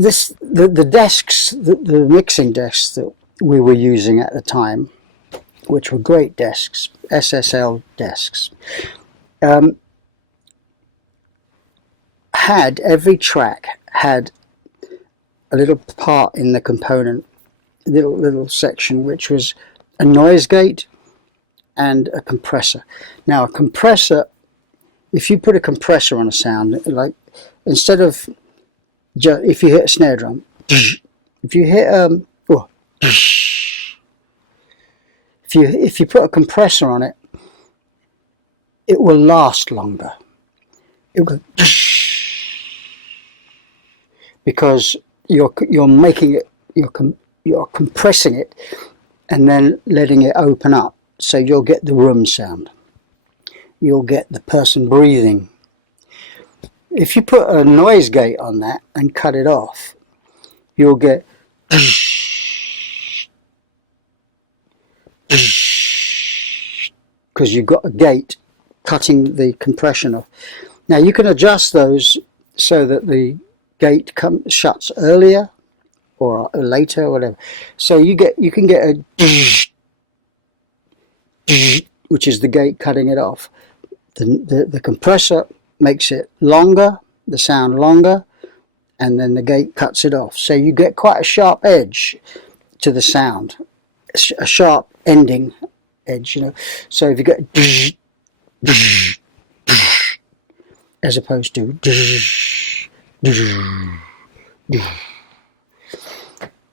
the desks, the mixing desks that we were using at the time, which were great desks, SSL desks, had, every track had a little part in the component, little section, which was a noise gate and a compressor. Now a compressor, if you put a compressor on a sound, like instead of just, if you hit a snare drum, if you hit if you put a compressor on it, it will last longer. It will, because you're making it, you're compressing it and then letting it open up, so you'll get the room sound, you'll get the person breathing. If you put a noise gate on that and cut it off, you'll get because you've got a gate cutting the compression off. Now you can adjust those so that the gate shuts earlier or later, or whatever. So you can get a which is the gate cutting it off. The compressor makes it longer, the sound longer, and then the gate cuts it off. So you get quite a sharp edge to the sound, a sharp ending edge, you know. So if you get as opposed to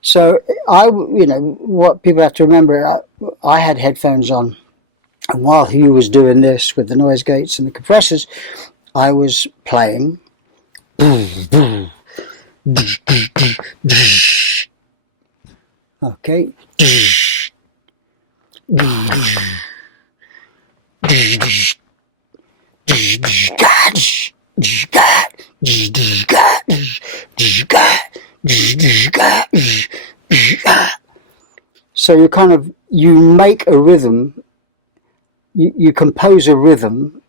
so you know, what people have to remember, I had headphones on, and while he was doing this with the noise gates and the compressors, I was playing. Okay. So you make a rhythm, you compose a rhythm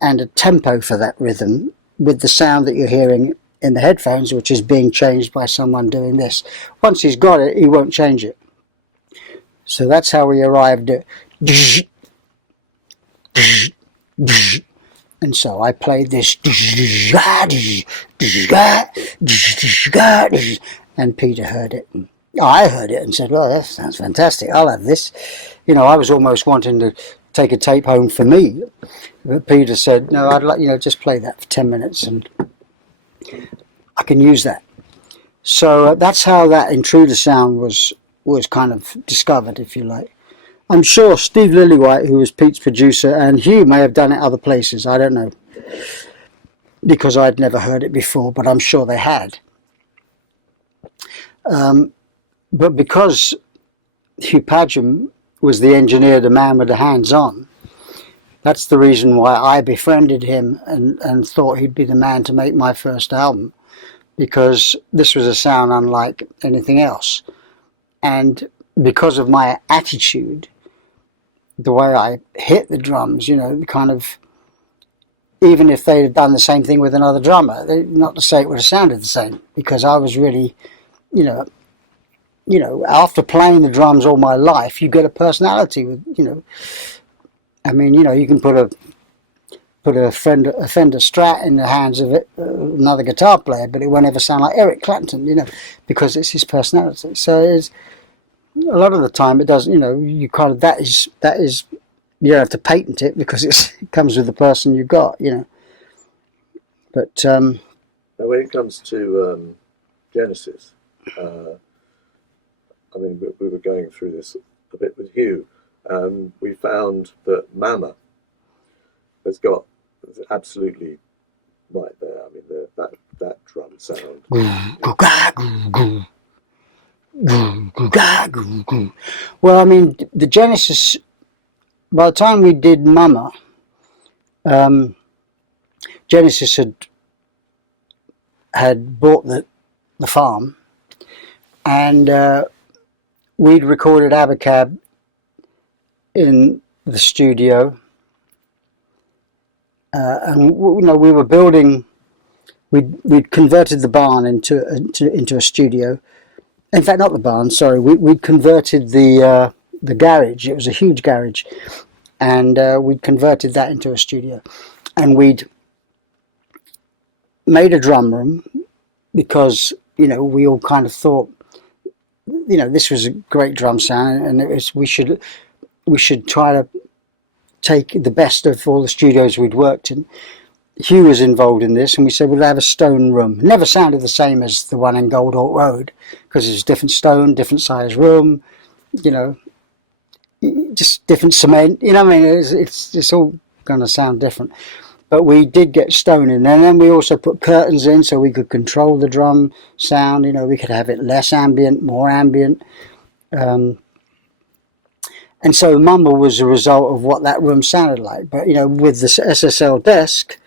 and a tempo for that rhythm with the sound that you're hearing in the headphones, which is being changed by someone doing this. Once he's got it, he won't change it. So that's how we arrived at and so I played this, and Peter heard it, and I heard it and said, well, that sounds fantastic, I'll have this. You know, I was almost wanting to take a tape home for me, but Peter said, no, I'd like, you know, just play that for 10 minutes and I can use that. So that's how that Intruder Sound was kind of discovered, if you like. I'm sure Steve Lillywhite, who was Pete's producer, and Hugh may have done it other places, I don't know, because I'd never heard it before, but I'm sure they had. But because Hugh PADGHAM was the engineer, the man with the hands-on, that's the reason why I befriended him and thought he'd be the man to make my first album, because this was a sound unlike anything else. And because of my attitude, the way I hit the drums, you know, kind of, even if they'd have done the same thing with another drummer, not to say it would have sounded the same, because I was really, you know, after playing the drums all my life, you get a personality with, you know, I mean, you know, you can put a Fender Strat in the hands of another guitar player, but it won't ever sound like Eric Clapton, you know, because it's his personality. So it's, a lot of the time it doesn't, you know, you kind of, that is you don't have to patent it because it comes with the person you've got, you know. But now when it comes to Genesis, I mean, we were going through this a bit with Hugh, and we found that Mama has got absolutely right there. I mean, that drum sound. Well, I mean, the Genesis, by the time we did Mama, Genesis had bought the farm, and we'd recorded Abacab in the studio, and you know, we were building we'd converted the barn into a studio. In fact, not the barn. Sorry, we'd converted the garage. It was a huge garage, and we'd converted that into a studio, and we'd made a drum room because, you know, we all kind of thought, you know, this was a great drum sound, and we should try to take the best of all the studios we'd worked in. Hugh was involved in this, and we said we'll have a stone room. It never sounded the same as the one in Goldhawk Road because it's different stone, different size room, you know, just different cement. You know what I mean? It's all going to sound different. But we did get stone in, and then we also put curtains in so we could control the drum sound. You know, we could have it less ambient, more ambient. And so Mumble was a result of what that room sounded like. But, you know, with the SSL desk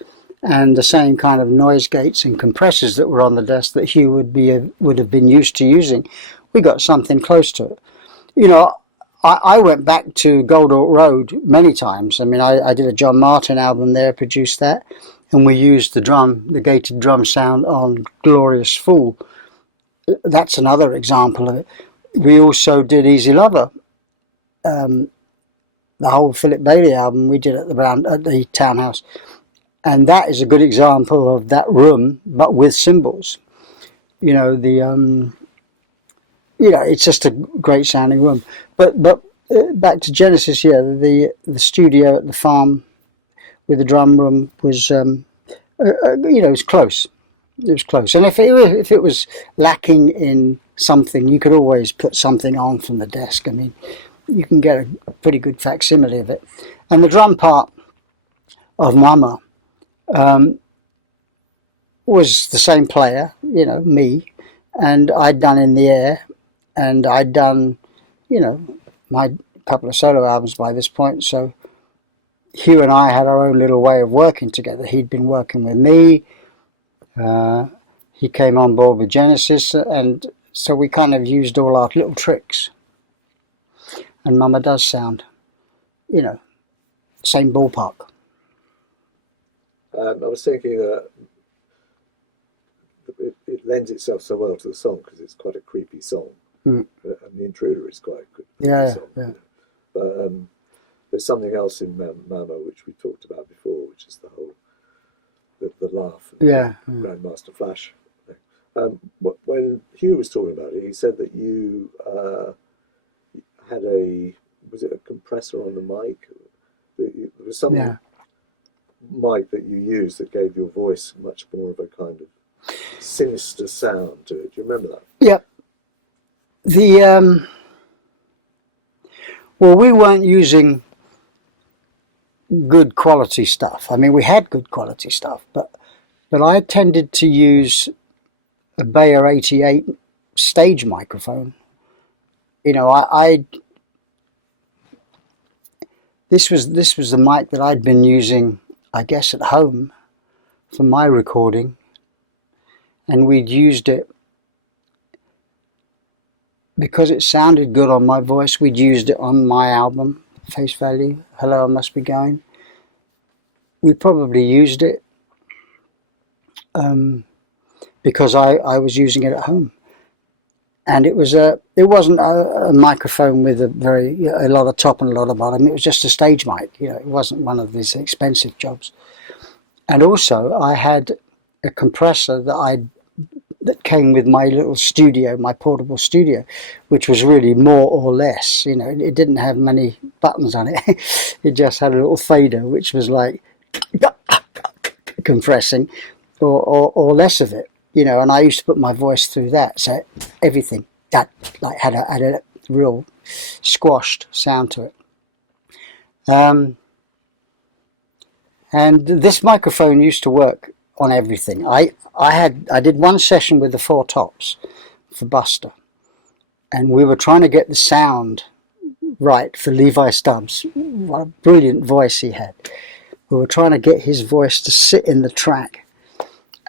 and the same kind of noise gates and compressors that were on the desk that Hugh would have been used to using, we got something close to it. You know, I went back to Goldhawk Road many times. I mean, I did a John Martin album there, produced that, and we used the gated drum sound on Glorious Fool. That's another example of it. We also did Easy Lover. The whole Philip Bailey album we did at the Townhouse, and that is a good example of that room, but with cymbals. You know, you know, it's just a great sounding room. But back to Genesis, yeah, the studio at the farm with the drum room was, you know, it was close. It was close, and if it was lacking in something, you could always put something on from the desk. I mean, you can get a pretty good facsimile of it. And the drum part of Mama was the same player, you know, me, and I'd done In the Air, and I'd done, you know, my couple of solo albums by this point. So Hugh and I had our own little way of working together. He'd been working with me. He came on board with Genesis, and so we kind of used all our little tricks. And Mama does sound, you know, same ballpark. I was thinking that it lends itself so well to the song because it's quite a creepy song. And The Intruder is quite a creepy song. Yeah. But there's something else in Mama which we talked about before, which is the whole the laugh. Grandmaster Flash thing. When Hugh was talking about it, he said that you had was it a compressor on the mic? There was some mic that you used that gave your voice much more of a kind of sinister sound to it. Do you remember that? Yep. Well, we weren't using good quality stuff. I mean, we had good quality stuff, but I tended to use a Bayer 88 stage microphone. You know, this was the mic that I'd been using, I guess, at home for my recording, and we'd used it because it sounded good on my voice. We'd used it on my album, Face Value, Hello, I Must Be Going. We probably used it because I was using it at home, and it wasn't a microphone with a lot of top and a lot of bottom. It was just a stage mic. You know, it wasn't one of these expensive jobs. And also, I had a compressor that came with my little studio, my portable studio, which was really more or less. You know, it didn't have many buttons on it. It just had a little fader, which was like compressing, or less of it. You know, and I used to put my voice through that, so everything that like had a real squashed sound to it. And this microphone used to work on everything. I did one session with the Four Tops for Buster, and we were trying to get the sound right for Levi Stubbs. What a brilliant voice he had. We were trying to get his voice to sit in the track,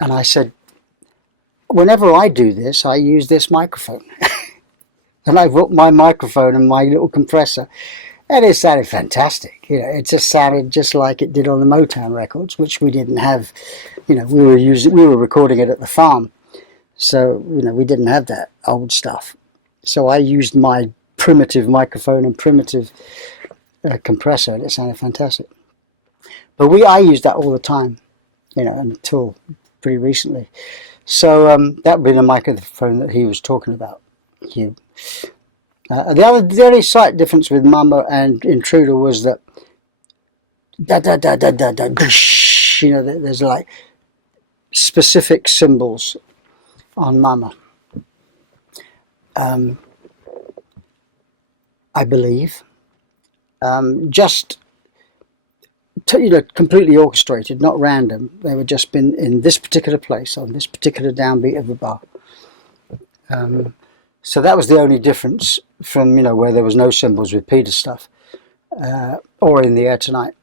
and I said, whenever I do this, I use this microphone. And I brought my microphone and my little compressor, And it sounded fantastic. You know, it just sounded just like it did on the Motown records, which we didn't have. You know, we were recording it at the farm, so you know we didn't have that old stuff. So I used my primitive microphone and primitive compressor, and it sounded fantastic. But I used that all the time, you know, until pretty recently. So that would be the microphone that he was talking about, Hugh. The only slight difference with Mama and Intruder was that you know, there's like specific symbols on Mama. I believe, just you know, completely orchestrated, not random. They were just been in this particular place on this particular downbeat of the bar. So that was the only difference from, you know, where there was no symbols with Peter's stuff, or in the air tonight.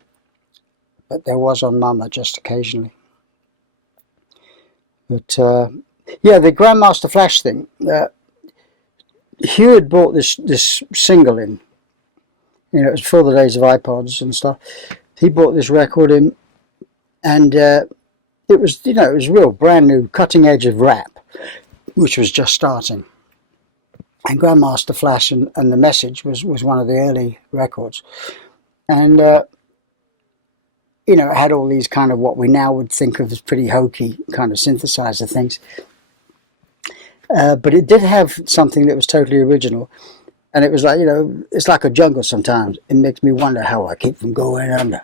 But there was on Mama just occasionally. But yeah, the Grandmaster Flash thing. Hugh had bought this single in. You know, it was before the days of iPods and stuff. He bought this record in, and it was, you know, it was real brand new, cutting edge of rap, which was just starting. And Grandmaster Flash and The Message was one of the early records. And, you know, it had all these kind of what we now would think of as pretty hokey kind of synthesizer things. But it did have something that was totally original. And it was like, you know, it's like a jungle sometimes. It makes me wonder how I keep from going under.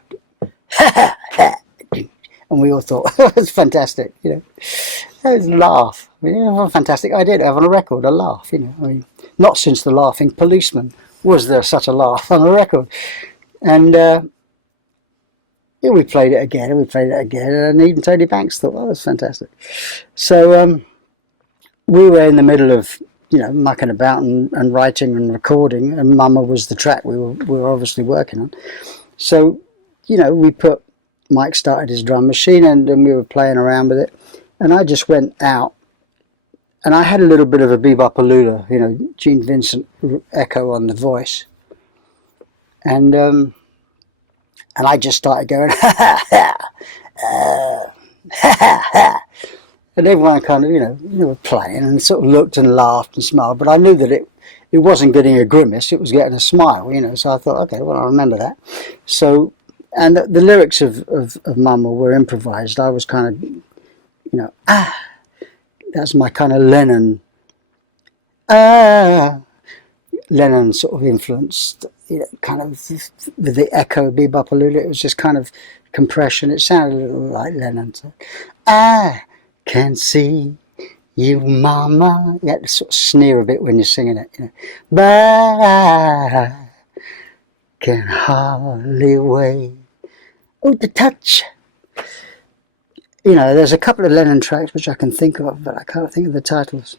And we all thought, it's fantastic, you know. It was a laugh. I mean, what a fantastic idea to have on a record, a laugh, you know. I mean, not since The Laughing Policeman was there such a laugh on a record. And yeah, we played it again, and we played it again, and even Tony Banks thought, oh, that's fantastic. So we were in the middle of, you know, mucking about and writing and recording, and Mama was the track we were obviously working on. So, you know, Mike started his drum machine, and we were playing around with it, and I just went out, and I had a little bit of a bebop-a-lula, you know, Gene Vincent echo on the voice, and I just started going, ha ha ha, ha ha ha. And everyone kind of, you know, were playing and sort of looked and laughed and smiled. But I knew that it wasn't getting a grimace, it was getting a smile, you know. So I thought, okay, well, I remember that. So, and the lyrics of Mama were improvised. I was kind of, you know, that's my kind of Lennon sort of influenced, you know, kind of with the echo of bebop-a-lula. It was just kind of compression. It sounded a little like Lennon. So, can see you, Mama. You have to sort of sneer a bit when you're singing it, you know. But I can hardly wait. Oh, the touch. You know, there's a couple of Lennon tracks which I can think of, but I can't think of the titles.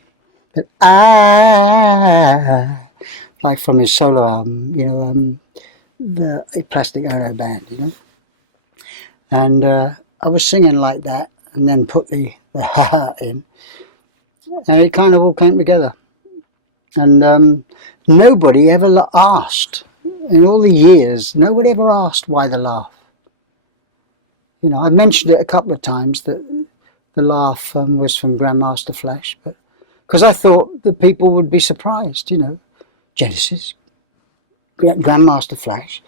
But like from his solo album, you know, the Plastic Ono Band, you know. And I was singing like that, and then put the ha-ha in, and it kind of all came together. And nobody ever asked, in all the years, nobody ever asked why the laugh. You know, I mentioned it a couple of times that the laugh was from Grandmaster Flash, but because I thought the people would be surprised, you know, Genesis, Grandmaster Flash,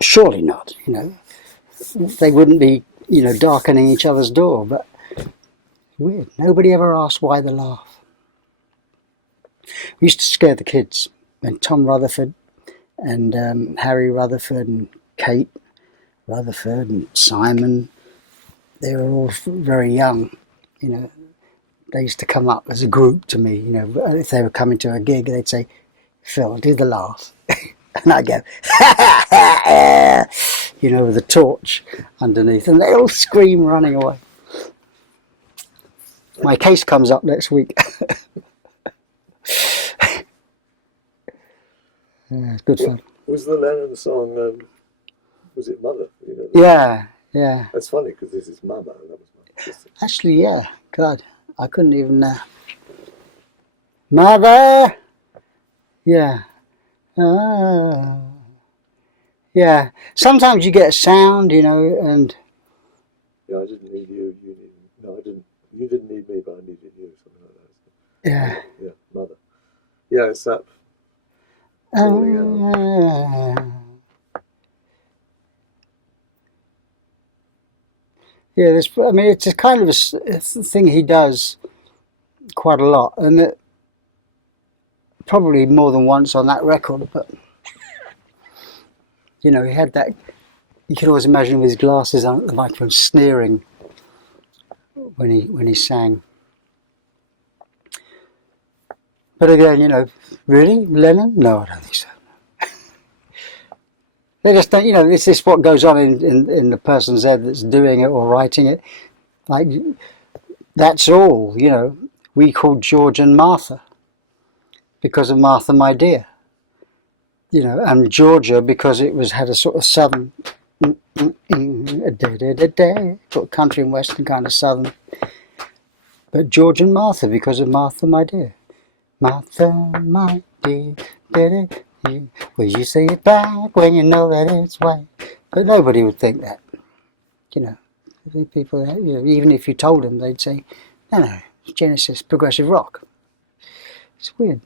surely not, you know, they wouldn't be, you know, darkening each other's door. But weird, nobody ever asked why the laugh. We used to scare the kids when Tom Rutherford and Harry Rutherford and Kate Rutherford and Simon, they were all very young, you know. They used to come up as a group to me, you know. If they were coming to a gig, they'd say, Phil, do the laugh. And I'd go, you know, with a torch underneath, and they all scream running away. My case comes up next week. Yeah, it's good fun. Was the Lennon song, was it Mother? You know, Yeah, yeah. That's funny because this is Mama. And that was my Actually, yeah. God, I couldn't even. Mother. Yeah. Yeah. Sometimes you get a sound, you know, and Yeah, I didn't need you. You needed no, I didn't. You didn't need me, but I needed you. Something like that. yeah. Yeah, mother. Yeah, it's that falling out. Yeah, this. I mean, it's a kind of it's a thing he does quite a lot, and it, probably more than once on that record. But you know, he had that. You can always imagine with his glasses on the microphone, sneering when he sang. But again, you know, really, Lennon? No, I don't think so. They just don't. You know, this is what goes on in the person's head that's doing it or writing it. Like, that's all. You know, we called George and Martha because of Martha, my dear. You know, and Georgia because it was had a sort of southern, sort of country and western kind of southern. But George and Martha because of Martha, my dear. Martha, my dear, will you say it back when you know that it's right? But nobody would think that. You know, people, you know, even if you told them, they'd say, no, it's Genesis, progressive rock. It's weird.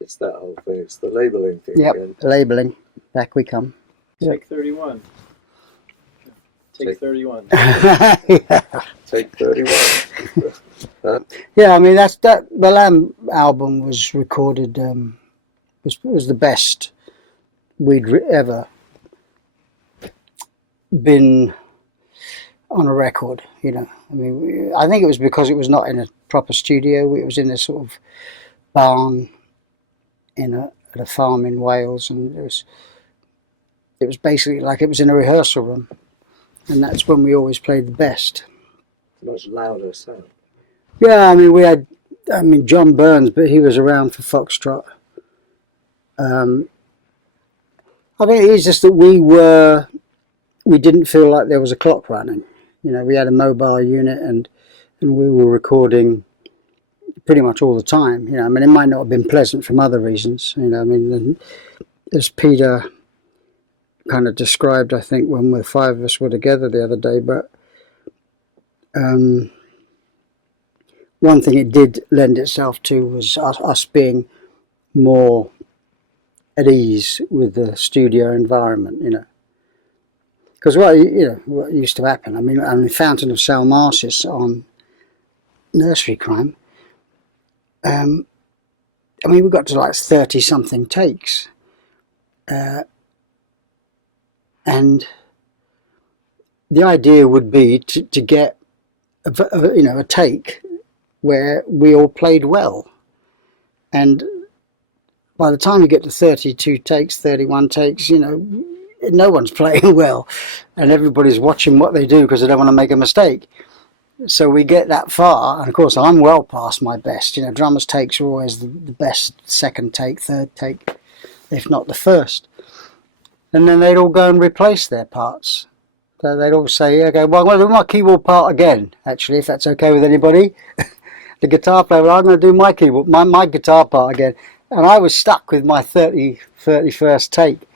It's that whole thing. It's the labelling thing Yep, again. labelling. Back we come. Take 31. Take 31. Yeah. Take 31. Yeah, I mean that the Lamb album was recorded. Was the best we'd ever been on a record. You know, I mean, I think it was because it was not in a proper studio. It was in a sort of barn at a farm in Wales, and it was basically like it was in a rehearsal room, and that's when we always played the best. Much louder sound. Yeah, I mean John Burns, but he was around for Foxtrot. I think it's just that we didn't feel like there was a clock running. You know, we had a mobile unit and we were recording pretty much all the time. You know, I mean, it might not have been pleasant from other reasons. You know, I mean, as Peter kind of described, I think, when the five of us were together the other day, but one thing it did lend itself to was us being more at ease with the studio environment, you know. Because what used to happen, I mean, Fountain of Salmacis on Nursery Crime, I mean, we got to like 30-something takes. And the idea would be to get a take where we all played well. And by the time you get to 32 takes, 31 takes, you know, no one's playing well. And everybody's watching what they do because they don't want to make a mistake. So we get that far, and of course I'm well past my best. You know, drummers' takes are always the best second take, third take, if not the first. And then they'd all go and replace their parts. So they'd all say, okay, well, I'm going to do my keyboard part again, actually, if that's okay with anybody. The guitar player, well, I'm going to do my keyboard, my guitar part again. And I was stuck with my 31st take.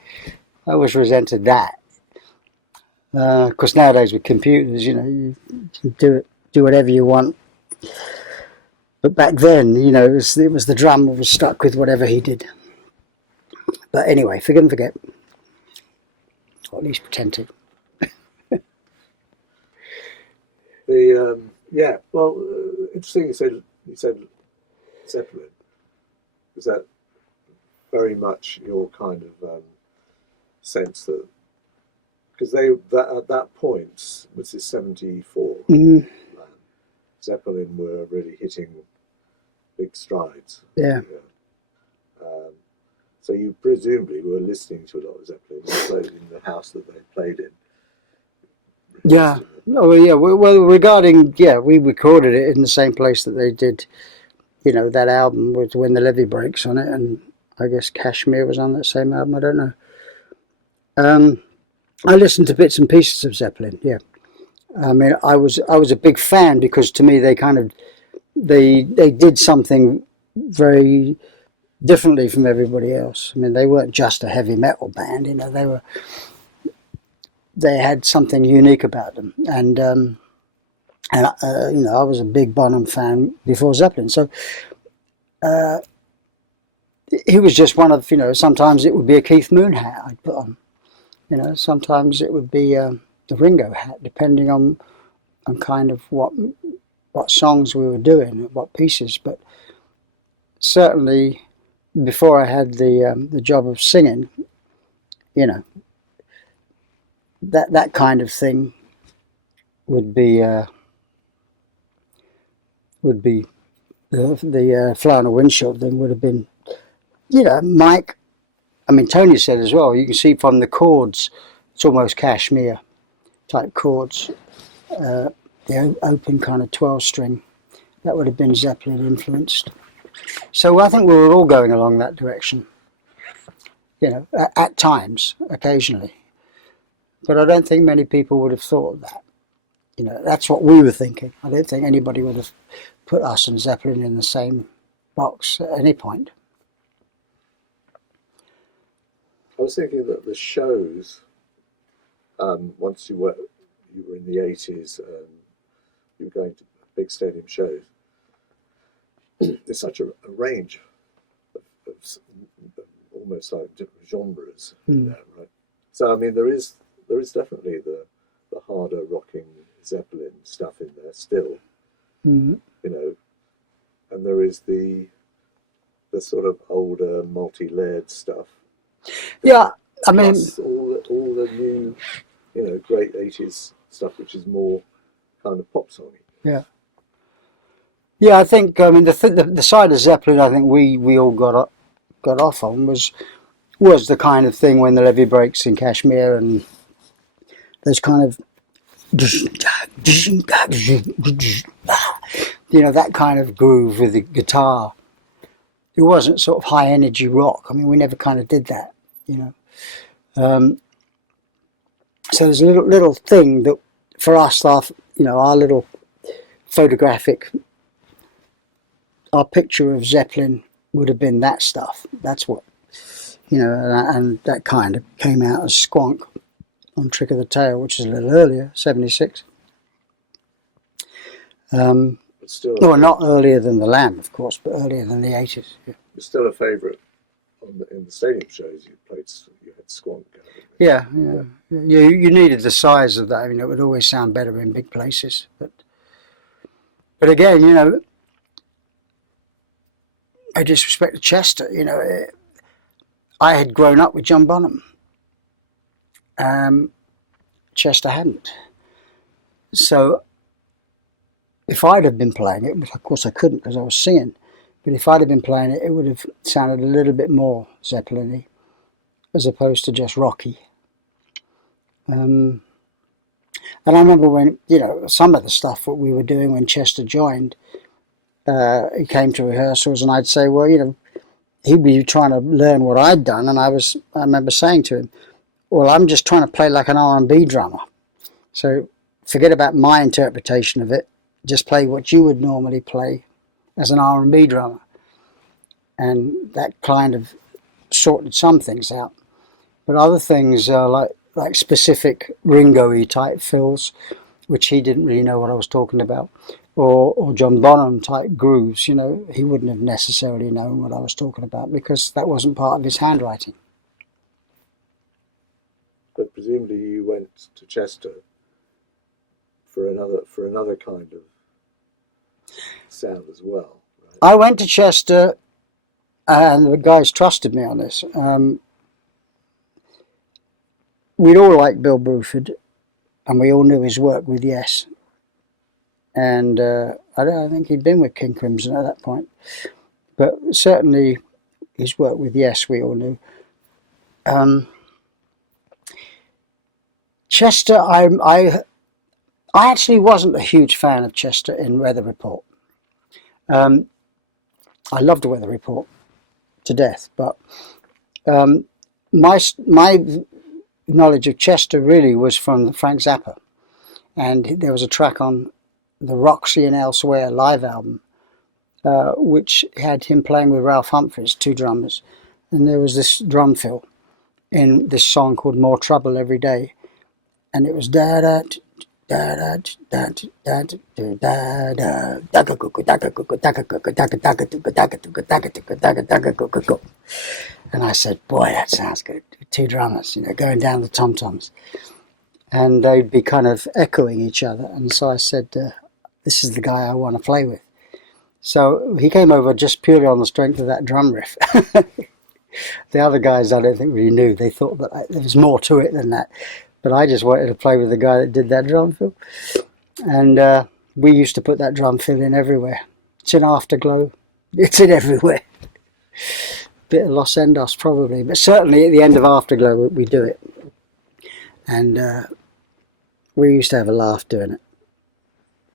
I always resented that. Because nowadays with computers, you know, you do whatever you want. But back then, you know, it was the drummer was stuck with whatever he did. But anyway, forgive and forget. Or at least pretend to. Yeah, well, interesting you said Zeppelin. Is that very much your kind of sense that, because at that point, which is 74, Zeppelin were really hitting big strides. Yeah. So you presumably were listening to a lot of Zeppelin. You played in the house that they played in. Yeah. Oh, yeah. Well, regarding, we recorded it in the same place that they did, you know, that album with When the Levee Breaks on it, and I guess Kashmir was on that same album. I don't know. I listened to bits and pieces of Zeppelin. Yeah. I mean, I was a big fan because to me they did something very differently from everybody else. I mean, they weren't just a heavy metal band, you know, they had something unique about them. And you know, I was a big Bonham fan before Zeppelin, so he was just one of, you know, sometimes it would be a Keith Moon hat I'd put on, you know, sometimes it would be a Ringo hat, depending on kind of what songs we were doing, what pieces. But certainly before I had the job of singing, you know, that kind of thing would be the fly on a windshield thing would have been, you know, Mike. I mean, Tony said as well, you can see from the chords, it's almost cashmere type chords, the open kind of 12-string. That would have been Zeppelin influenced. So I think we were all going along that direction, you know, at times, occasionally. But I don't think many people would have thought of that. You know, that's what we were thinking. I don't think anybody would have put us and Zeppelin in the same box at any point. I was thinking that the shows, once you were in the 80s and you were going to big stadium shows, there's such a range of almost like different genres in there, right? So I mean, there is definitely the harder rocking Zeppelin stuff in there still, you know, and there is the sort of older multi-layered stuff. Yeah, I mean, all the new, you know, great 80s stuff, which is more kind of pop songy. Yeah. Yeah, I think, I mean, the side of Zeppelin I think we all got off on was the kind of thing when the levee breaks in Kashmir and those kind of, you know, that kind of groove with the guitar. It wasn't sort of high energy rock. I mean, we never kind of did that, you know. So there's a little thing that for us, you know, our little photographic, our picture of Zeppelin would have been that stuff. That's what, you know, and that kind of came out as Squonk on Trick of the Tail, which is a little earlier, 76. No, not earlier than the Lamb, of course, but earlier than the 80s. Yeah. It's still a favourite in the stadium shows. You had Squonk. Yeah. You needed the size of that. I mean, it would always sound better in big places. But again, you know, no disrespect to Chester, you know, I had grown up with John Bonham. Chester hadn't. So if I'd have been playing it, of course I couldn't because I was singing, but if I'd have been playing it, it would have sounded a little bit more Zeppelin-y as opposed to just rocky. And I remember when, you know, some of the stuff that we were doing when Chester joined, he came to rehearsals and I'd say, well, you know, he'd be trying to learn what I'd done, and I remember saying to him, well, I'm just trying to play like an R&B drummer. So forget about my interpretation of it. Just play what you would normally play as an R&B drummer. And that kind of sorted some things out. But other things like specific Ringo-y type fills, which he didn't really know what I was talking about, or John Bonham type grooves, you know, he wouldn't have necessarily known what I was talking about because that wasn't part of his handwriting. But presumably you went to Chester for another kind of sound as well, right? I went to Chester, and the guys trusted me on this. We'd all liked Bill Bruford, and we all knew his work with Yes. And I don't think he'd been with King Crimson at that point, but certainly his work with Yes we all knew. Chester, I actually wasn't a huge fan of Chester in Weather Report. I loved Weather Report to death, but my knowledge of Chester really was from Frank Zappa, and there was a track on the Roxy and Elsewhere live album which had him playing with Ralph Humphreys, 2 drummers, and there was this drum fill in this song called More Trouble Every Day, and it was da da da da da da da da. And I said, boy, that sounds good. 2 drummers, you know, going down the tom-toms. And they'd be kind of echoing each other. And so I said, this is the guy I want to play with. So he came over just purely on the strength of that drum riff. The other guys, I don't think really knew. They thought that there was more to it than that. But I just wanted to play with the guy that did that drum fill. And we used to put that drum fill in everywhere. It's in Afterglow. It's in everywhere. Bit of Los Endos probably, but certainly at the end of Afterglow we do it. And we used to have a laugh doing it.